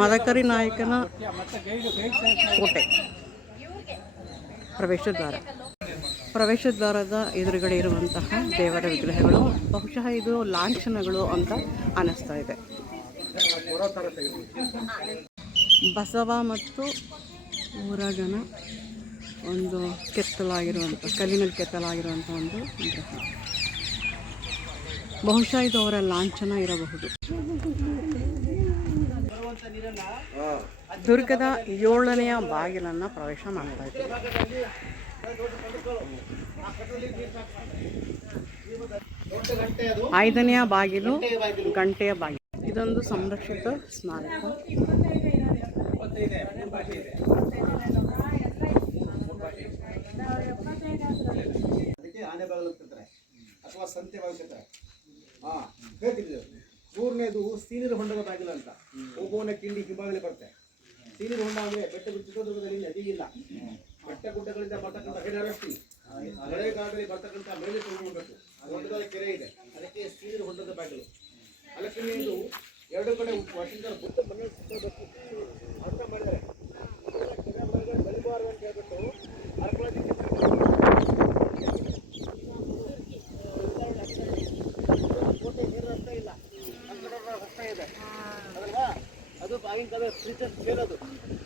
ಮದಕರಿ ನಾಯಕನ ಕೋಟೆ ಪ್ರವೇಶದ್ವಾರದ ಎದುರುಗಡೆ ಇರುವಂತಹ ದೇವರ ವಿಗ್ರಹಗಳು ಬಹುಶಃ ಇದು ಲಾಂಛನಗಳು ಅಂತ ಅನ್ನಿಸ್ತಾ ಇದೆ. ಬಸವ ಮತ್ತು ಊರಗನ ಒಂದು ಕಲ್ಲಿನಲ್ಲಿ ಕೆತ್ತಲಾಗಿರುವಂಥ ಒಂದು ವಿಗ್ರಹ. ಬಹುಶಃ ಇದು ಅವರ ಲಾಂಛನ ಇರಬಹುದು. ದುರ್ಗದ 7ನೆಯ ಬಾಗಿಲನ್ನು ಪ್ರವೇಶ ಮಾಡ್ತಾ ಇದ್ದೀವಿ. 5ನೆಯ ಬಾಗಿಲು ಗಂಟೆಯ ಬಾಗಿಲು. ಇದೊಂದು ಸಂರಕ್ಷಿತ ಸ್ಮಾರಕ. ಅಥವಾ ಸಂತೆ ಬಾಗಿಲು. ಮೂರನೇದು ಸೀನಿಯರ್ ಹೊಂಡದ ಬಾಗಿಲು ಅಂತ. ಹೋಗುವನ ಕಿಂಡಿ ಹಿಂಭಾಗಲೇ ಬರುತ್ತೆ. ಸೀನಿಯರ್ ಹೊಂಡ ಅಂದರೆ ಬೆಟ್ಟ ಚಿತ್ರದುರ್ಗದಲ್ಲಿ ನದಿ ಇಲ್ಲ. ಬೆಟ್ಟ ಗುಡ್ಡಗಳಿಂದ ಬರ್ತಕ್ಕಂಥ ಹೈಡಾರಸ್ತಿ ಮಳೆಗಾಲದಲ್ಲಿ ಬರ್ತಕ್ಕಂಥ ಮೇಲೆ ಹೋಗಬೇಕು. ದೊಡ್ಡದಾದ ಕೆರೆ ಇದೆ, ಅದಕ್ಕೆ ಸೀನಿಯರ್ ಹೊಂಡದ ಬಾಗಿಲು. ಅಲಕ್ಕಿನಿಂದು 2 ಕಡೆ ವಾಷಿಂಗ್ಟನ್ ಬುದ್ಧ ಮನೆ ಅರ್ಥ ಮಾಡಿದ್ದಾರೆ. ಬೆಳಬಾರ್ದು ಅಂತ ಹೇಳ್ಬಿಟ್ಟು ಕೋಟೆ ನೀರು ರಸ್ತೆ ಇಲ್ಲ, ರಸ್ತೆ ಇದೆ ಅದಲ್ವಾ. ಅದು ಆಗಿನ ಕಾಲ ಪ್ರೀಚರ್ ಸೇರೋದು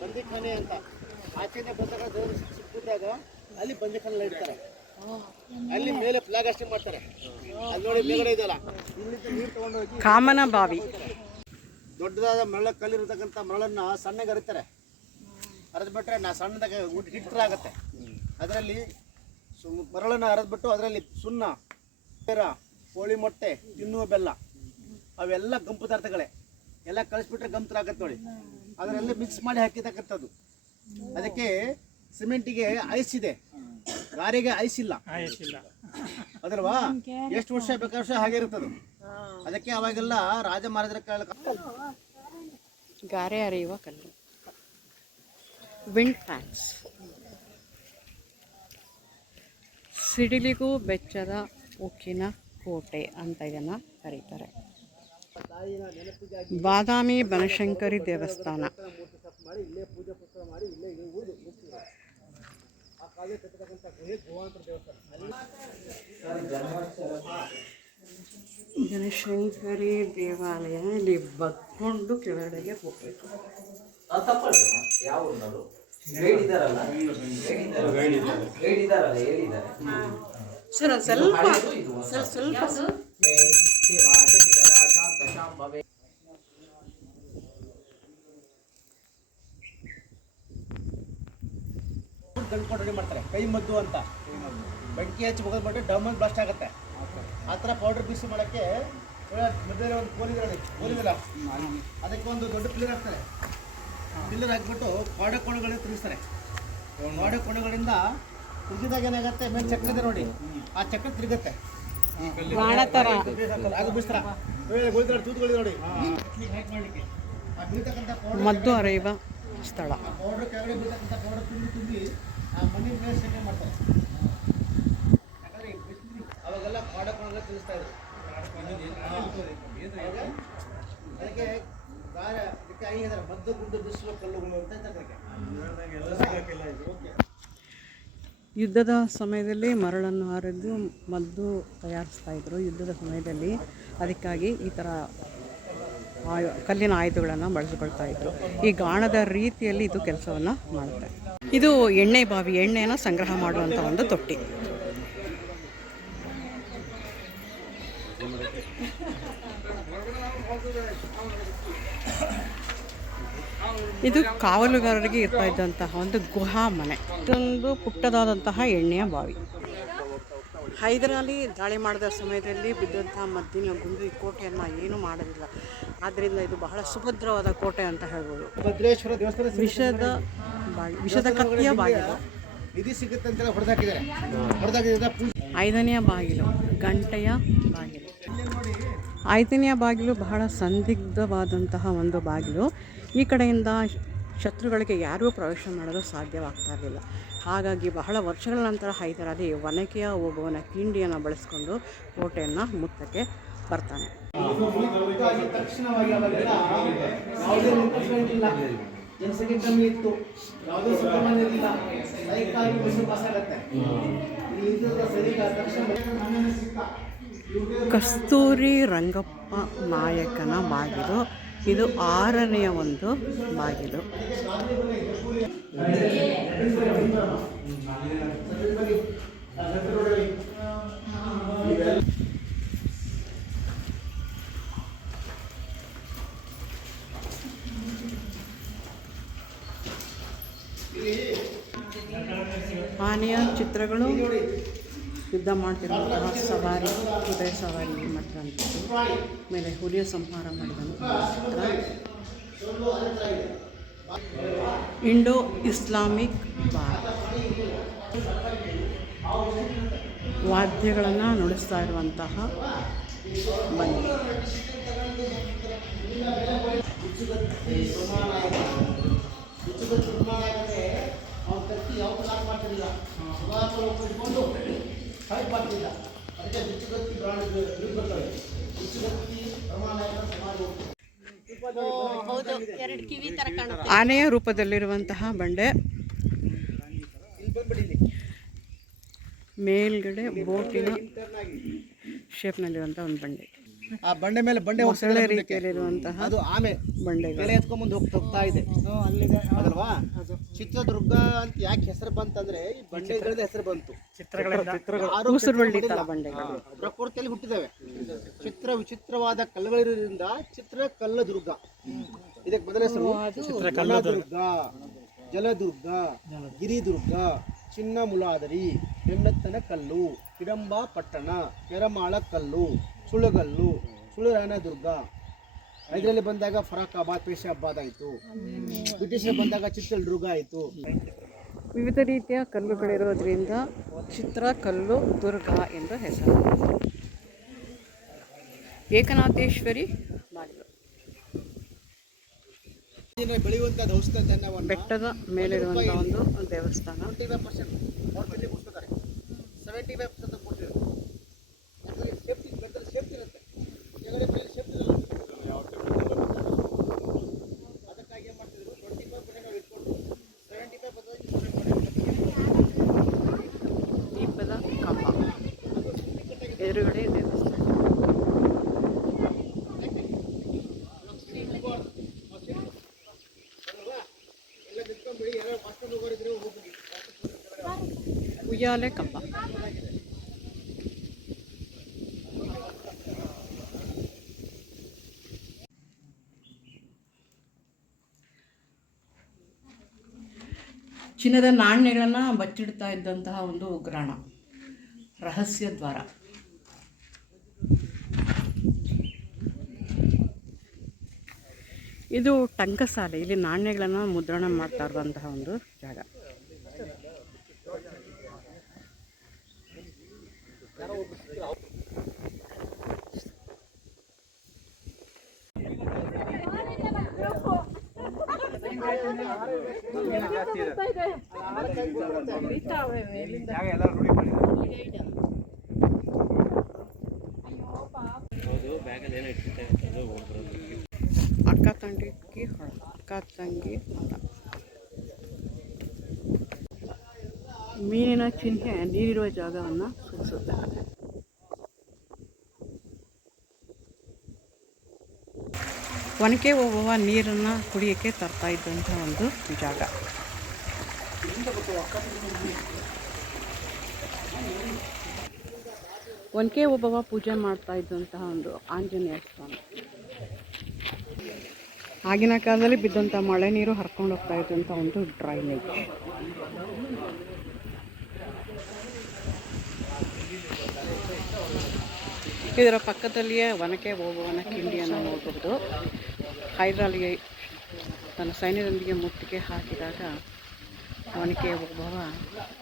ಬಂದಿಖಾನೆ ಅಂತ. ಆಚೆನೆ ಬಂದಾಗ ದೇವರು ಸಿಕ್ಕಿದಾಗ ಅಲ್ಲಿ ಬಂದಿಖಾನೆ ಇಡ್ತಾರೆ. ಅಲ್ಲಿ ಮೇಲೆ ಫ್ಲಾಗ್ ಹಾಸ್ಟಿಂಗ್ ಮಾಡ್ತಾರೆ. ಅಲ್ಲಿ ನೋಡಿ ಮೇಲ್ಗಡೆ ಇದಲ್ಲ, ಇಲ್ಲಿಂದ ನೀರು ತಗೊಂಡೋಗಿ ಕಾಮನ ಬಾವಿ. ದೊಡ್ಡದಾದ ಮರಳ ಕಲ್ಲಿರತಕ್ಕಂಥ ಮರಳನ್ನು ಸಣ್ಣಗೆ ಅರಿತಾರೆ. ಅರೆದ್ಬಿಟ್ರೆ ಸಣ್ಣದಾಗೆ ಹಿಟ್ಟರಾಗತ್ತೆ. ಅದರಲ್ಲಿ ಮರಳನ್ನು ಅರೆದ್ಬಿಟ್ಟು ಅದರಲ್ಲಿ ಸುಣ್ಣ, ಕೋಳಿ ಮೊಟ್ಟೆ, ತಿನ್ನುವ ಬೆಲ್ಲ, ಅವೆಲ್ಲ ಗಂಪು ಪದಾರ್ಥಗಳೇ. ಎಲ್ಲ ಕಳಿಸ್ಬಿಟ್ರೆ ಗಂಪು ಆಗತ್ತೆ ನೋಡಿ. ಅದರೆಲ್ಲ ಮಿಕ್ಸ್ ಮಾಡಿ ಹಾಕಿರ್ತಕ್ಕಂಥದ್ದು. ಅದಕ್ಕೆ ಸಿಮೆಂಟಿಗೆ ಐಸ್ ಇದೆ, ಗಾರೆಗೆ ಐಸ್ ಇಲ್ಲ ಅದಲ್ವಾ. ಎಷ್ಟು ವರ್ಷ ಬೇಕಾದ ವರ್ಷ ಹಾಗೆ ಇರ್ತದೆ. ಅದಕ್ಕೆ ಅವಾಗೆಲ್ಲ ರಾಜ ಮಹಾರಾಜರ ಗಾರೆ ಅರಿಯುವ ಕಲ್ಲು. Wind fans. ಸಿಡಿಲಿಗೂ ಬೆಚ್ಚದ ಉಕ್ಕಿನ ಕೋಟೆ ಅಂತ ಇದನ್ನು ಕರೀತಾರೆ. ಬಾದಾಮಿ ಬನಶಂಕರಿ ದೇವಸ್ಥಾನ. ಬನಶಂಕರಿ ದೇವಾಲಯ. ಇಲ್ಲಿ ಬಗ್ಕೊಂಡು ಕೆಳಗಡೆಗೆ ಹೋಗಬೇಕು. ಸರ್ ಸ್ವಲ್ಪ ಗಂಟ್ಕೊಂಡು ರೆಡಿ ಮಾಡ್ತಾರೆ. ಕೈ ಮದ್ದು ಅಂತ ಬೆಂಕಿ ಹಚ್ಚಿ ಮುಗಿದ್ಬಿಟ್ಟು ಡಮ್ ಅಂತ ಬ್ಲಾಸ್ಟ್ ಆಗುತ್ತೆ. ಆ ಥರ ಪೌಡರ್ ಬಿಸಿ ಮಾಡೋಕ್ಕೆ ಮಧ್ಯದಲ್ಲಿ ಒಂದು ಕೋಲಿದಿಲ್ಲ, ಅದಕ್ಕೆ ಒಂದು ದೊಡ್ಡ ಪಿಲ್ಲರ್ ಹಾಕ್ತಾರೆ. ಪಿಲ್ಲರ್ ಹಾಕ್ಬಿಟ್ಟು ಕಾಡೆ ಕೋಣೆಗಳಿಂದ ತಿರುಗಿಸ್ತಾರೆ. ಕಾಡೆ ಕೋಣೆಗಳಿಂದ ತಿರುಗಿದಾಗ ಏನಾಗುತ್ತೆ, ಮೇಲೆ ಚಕ್ರ ಇದೆ ನೋಡಿ, ಆ ಚಕ್ರ ತಿರುಗುತ್ತೆ. ತೂತುಗಳಿದೆ ನೋಡಿ. ಮದ್ದು ಅರೆಯುವ ಸ್ಥಳ. ಪೌಡರ್ ಕೆಳಗಡೆ ಬೀಳ್ತಕ್ಕಂಥ ಪೌಡರ್ ತುಂಬಿ ಆ ಮನೆ ಮೇಲೆ ಸೇವೆ ಮಾಡ್ತಾರೆ. ಯಾಕಂದರೆ ಅವಾಗೆಲ್ಲ ಕಾಡೆ ಕೋಣೆಗಳು ತಿರುಗಿಸ್ತಾ ಇದ್ರು. ಅದಕ್ಕೆ ಇದಕ್ಕೆ ಆಗಿದ್ದಾರೆ ಮದ್ದು ಗುಂಡು ಬಿಸಿಲು ಕಲ್ಲುಗಳು ಅಂತ ಅದಕ್ಕೆ. ಯುದ್ಧದ ಸಮಯದಲ್ಲಿ ಮರಳನ್ನು ಅರೆದು ಮದ್ದು ತಯಾರಿಸ್ತಾ ಇದ್ರು ಯುದ್ಧದ ಸಮಯದಲ್ಲಿ. ಅದಕ್ಕಾಗಿ ಈ ಥರ ಕಲ್ಲಿನ ಆಯುಧಗಳನ್ನು ಬಳಸಿಕೊಳ್ತಾ ಇದ್ರು. ಈ ಗಾಣದ ರೀತಿಯಲ್ಲಿ ಇದು ಕೆಲಸವನ್ನು ಮಾಡುತ್ತೆ. ಇದು ಎಣ್ಣೆ ಬಾವಿ. ಎಣ್ಣೆಯನ್ನು ಸಂಗ್ರಹ ಮಾಡುವಂಥ ಒಂದು ತೊಟ್ಟಿ. ಇದು ಕಾವಲುಗಾರರಿಗೆ ಇರ್ತಾ ಇದ್ದಂತಹ ಒಂದು ಗುಹಾ ಮನೆ. ಇದೊಂದು ಪುಟ್ಟದಾದಂತಹ ಎಣ್ಣೆಯ ಬಾವಿ. ಹೈದರಾಲಿ ದಾಳಿ ಮಾಡಿದ ಸಮಯದಲ್ಲಿ ಬಿದ್ದಂತಹ ಮದ್ದಿನ ಗುಂಡು ಈ ಕೋಟೆಯನ್ನು ಏನೂ ಮಾಡೋದಿಲ್ಲ. ಆದ್ದರಿಂದ ಇದು ಬಹಳ ಸುಭದ್ರವಾದ ಕೋಟೆ ಅಂತ ಹೇಳ್ಬೋದು. ಭದ್ರೇಶ್ವರ ದೇವಸ್ಥಾನ ವಿಷದ ಕತ್ತಿಯ ಬಾಗಿಲು. ನಿಧಿ ಸಿಗುತ್ತೆ ಅಂತೆಲ್ಲ ಹೊಡೆದಾಕಿದ್ದಾರೆ. 5ನೆಯ ಬಾಗಿಲು ಗಂಟೆಯ ಬಾಗಿಲು. 5ನೆಯ ಬಾಗಿಲು ಬಹಳ ಸಂದಿಗ್ಧವಾದಂತಹ ಒಂದು ಬಾಗಿಲು. ಈ ಕಡೆಯಿಂದ ಶತ್ರುಗಳಿಗೆ ಯಾರೂ ಪ್ರವೇಶ ಮಾಡಲು ಸಾಧ್ಯವಾಗ್ತಾ ಇರಲಿಲ್ಲ. ಹಾಗಾಗಿ ಬಹಳ ವರ್ಷಗಳ ನಂತರ ಹೈದರಾಲಿ ಒನಕೆಯ ಓಬವ್ವನ ಕಿಂಡಿಯನ್ನು ಬಳಸಿಕೊಂಡು ಕೋಟೆಯನ್ನು ಮುತ್ತಕ್ಕೆ ಬರ್ತಾನೆ. ಆಗಿದ ತಕ್ಷಣವಾಗಿ ಅವಾಗೆಲ್ಲ ಯಾವುದೇ ರಿಪ್ಲೇಸ್ಮೆಂಟ್ ಇಲ್ಲ, ಜನಸಂಖ್ಯೆ ಕಮ್ಮಿ ಇತ್ತು, ಯಾವುದೇ ಸುಬ್ರಹ್ಮಣ್ಯ ಇರಲಿಲ್ಲ, ಸೈಕಾಗಿ ಮೈಸೂರು ಪಾಸ್ ಆಗತ್ತೆ. ಕಸ್ತೂರಿ ರಂಗಪ್ಪ ನಾಯಕನ ಬಾಗಿಲು. ಇದು 6ನೆಯ ಒಂದು ಬಾಗಿಲು. ಆನೆಯ ಚಿತ್ರಗಳು, ಯುದ್ಧ ಮಾಡ್ತಿರುವಂತಹ ಸವಾರಿ, ಕುದುರೆ ಸವಾರಿ ಮಾಡಿದಂಥದ್ದು, ಆಮೇಲೆ ಹುಲಿಯ ಸಂಹಾರ ಮಾಡಿದಂತಹ ಚಿತ್ರ. ಇಂಡೋ ಇಸ್ಲಾಮಿಕ್ ಬಾರ್, ವಾದ್ಯಗಳನ್ನು ನುಡಿಸ್ತಾ ಇರುವಂತಹ ಬಂಡಿ. ಆನೆಯ ರೂಪದಲ್ಲಿರುವಂತಹ ಬಂಡೆ, ಮೇಲ್ಗಡೆ ಬೋಟಿನ ಶೇಪ್ನಲ್ಲಿರುವಂತಹ ಒಂದು ಬಂಡೆ. ಆ ಬಂಡೆ ಮೇಲೆ ಬಂಡೆ ಮೊಸಳೆ ರೀತಿಯಲ್ಲಿರುವಂತಹ ಅದು ಆಮೆ ಬಂಡೆಗಳು ಎಲೆ ಎತ್ಕೊಂಡ್ಬಂದು ಹೋಗ್ತಾ ಇದೆ ಅದಲ್ವಾ. ಚಿತ್ರದುರ್ಗ ಅಂತ ಯಾಕೆ ಹೆಸರು ಬಂತಂದ್ರೆ ಈ ಬಂಡೆಗಳ ಹೆಸರು ಬಂತು. ಬಂಡೆಗಳು ಪ್ರಕೃತಿಯಲ್ಲಿ ಹುಟ್ಟಿದವೆ. ವಿಚಿತ್ರವಾದ ಕಲ್ಲುಗಳಿರೋದ್ರಿಂದ ಚಿತ್ರಕಲ್ಲದುರ್ಗ ಇದಕ್ಕೆ ಬದಲ ಹೆಸರು. ದುರ್ಗ, ಜಲದುರ್ಗ, ಗಿರಿದುರ್ಗ, ಚಿನ್ನಮುಲಾದರಿ, ಬೆಮ್ಮೆತ್ತನ ಕಲ್ಲು, ಹಿಡಂಬ ಪಟ್ಟಣ, ಕೆರಮಾಳ ಕಲ್ಲು, ಸುಳುಗಲ್ಲು, ಸುಳುರಾಯನ ದುರ್ಗ. ಇದರಲ್ಲಿ ಬಂದಾಗ ಫರೂಖಾಬಾದ್, ಪೇಶಾಬಾದ್ ಆಯಿತು. ಬ್ರಿಟಿಷರು ಬಂದಾಗ ಚಿತ್ರದುರ್ಗ ಆಯಿತು. ವಿವಿಧ ರೀತಿಯ ಕಲ್ಲುಗಳಿರೋದ್ರಿಂದ ಚಿತ್ರಕಲ್ಲು ದುರ್ಗ ಎಂದು ಹೆಸರು. ಏಕನಾಥೇಶ್ವರಿ ಬಾಗಿಲು, ಬೆಳೆಯುವಂಥ ಔಷಧ ಬೆಟ್ಟದ ಮೇಲಿರುವಂಥ ಒಂದು ದೇವಸ್ಥಾನ. 75% ಕೊಡ್ತೀವಿ. ಸೇಫ್ಟಿ ಇರುತ್ತೆ. ಅದಕ್ಕಾಗಿ ಏನು ಮಾಡ್ತಿದ್ರು, 25% ಇಟ್ಕೊಂಡು 75% ದೀಪದ ಕಂಬ, ಎದುರುಗಡೆ ದೇವಸ್ಥಾನ. ಉಯ್ಯಾಲೆ ಕಂಬ, ಚಿನ್ನದ ನಾಣ್ಯಗಳನ್ನು ಬಚ್ಚಿಡ್ತಾ ಇದ್ದಂತಹ ಒಂದು ಉಗ್ರಾಣ, ರಹಸ್ಯ ದ್ವಾರ. ಇದು ಟಂಕಸಾಲೆ, ಇಲ್ಲಿ ನಾಣ್ಯಗಳನ್ನು ಮುದ್ರಣ ಮಾಡ್ತಾ ಇರುವಂತಹ ಒಂದು ಜಾಗ. ಅಕ್ಕ ತಂಗಿ ಹೊಳ, ಅಕ್ಕ ತಂಗಿ ಹೊಳ. ಮೀನಿನ ಚಿಹ್ನೆ ನೀರಿರುವ ಜಾಗವನ್ನು ಸೂಚಿಸುತ್ತೆ. ಒನಕೆ ಓಬವ್ವ ನೀರನ್ನು ಕುಡಿಯೋಕ್ಕೆ ತರ್ತಾ ಇದ್ದಂಥ ಒಂದು ಜಾಗ. ಒನಕೆ ಓಬವ್ವ ಪೂಜೆ ಮಾಡ್ತಾ ಇದ್ದಂತಹ ಒಂದು ಆಂಜನೇಯ ಸ್ವಾಮಿ. ಆಗಿನ ಕಾಲದಲ್ಲಿ ಬಿದ್ದಂಥ ಮಳೆ ನೀರು ಹರ್ಕೊಂಡು ಹೋಗ್ತಾ ಇದ್ದಂಥ ಒಂದು ಡ್ರೈನೇಜ್. ಇದರ ಪಕ್ಕದಲ್ಲಿಯೇ ಒನಕೆ ಓಬವ್ವನ ಕಿಂಡಿಯನ್ನು ನೋಡಬಹುದು. ಹೈದರಾಲಿಗೆ ತನ್ನ ಸೈನ್ಯದೊಂದಿಗೆ ಮುತ್ತಿಗೆ ಹಾಕಿದಾಗ ಒನಕೆ ಓಬವ್ವ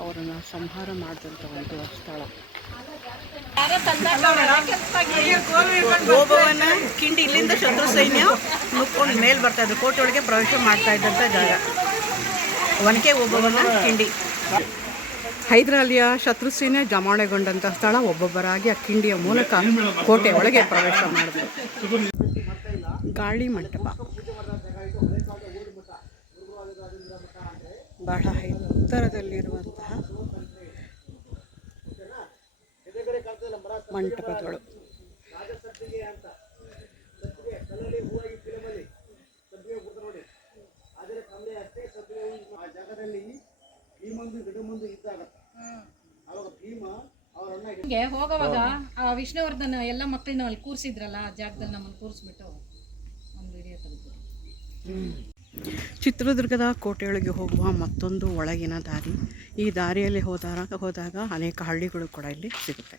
ಅವರನ್ನು ಸಂಹಾರ ಮಾಡಿದಂಥ ಒಂದು ಸ್ಥಳ. ಓಬವ್ವನ ಕಿಂಡಿ ಇಲ್ಲಿಂದ ಶತ್ರು ಸೈನ್ಯ ನುಗ್ಕೊಂಡು ಮೇಲೆ ಬರ್ತಾ ಇದ್ರು, ಕೋಟೆ ಒಳಗೆ ಪ್ರವೇಶ ಮಾಡ್ತಾ ಇದ್ದಂಥ ಜಾಗ ಒನಕೆ ಓಬವ್ವನ ಕಿಂಡಿ. ಹೈದರಾಲಿಯ ಶತ್ರುಸೇನೆ ಜಮಾವಣೆಗೊಂಡಂಥ ಸ್ಥಳ ಒಬ್ಬೊಬ್ಬರಾಗಿ ಆ ಕಿಂಡಿಯ ಮೂಲಕ ಕೋಟೆ ಒಳಗೆ ಪ್ರವೇಶ ಮಾಡಿದ್ರು. ಗಾಳಿ ಮಂಟಪ ಬಹಳ ಎತ್ತರದಲ್ಲಿರುವಂತಹ ಮಂಟಪಗಳು. ಆ ಜಾಗದಲ್ಲಿ ಭೀಮಂದು ಗಿಡಮಂದು ಇದ್ದಾಗತ್ತೆ. ಅವಾಗ ಭೀಮ ಅವರನ್ನ ಹೋಗುವಾಗ ಆ ವಿಷ್ಣುವರ್ಧನ್ ಎಲ್ಲ ಮಕ್ಕಳನ್ನ ಅಲ್ಲಿ ಕೂರಿಸಿದ್ರಲ್ಲ, ಆ ಜಾಗದಲ್ಲಿ ನಮ್ಮನ್ನು ಕೂರಿಸ್ಬಿಟ್ಟು ಒಂದು ವಿಡಿಯೋ ತೆಗೆದು. ಚಿತ್ರದುರ್ಗದ ಕೋಟೆಯೊಳಗೆ ಹೋಗುವ ಮತ್ತೊಂದು ಒಳಗಿನ ದಾರಿ. ಈ ದಾರಿಯಲ್ಲಿ ಹೋದಾಗ ಅನೇಕ ಹಳ್ಳಿಗಳು ಕೂಡ ಇಲ್ಲಿ ಸಿಗುತ್ತೆ.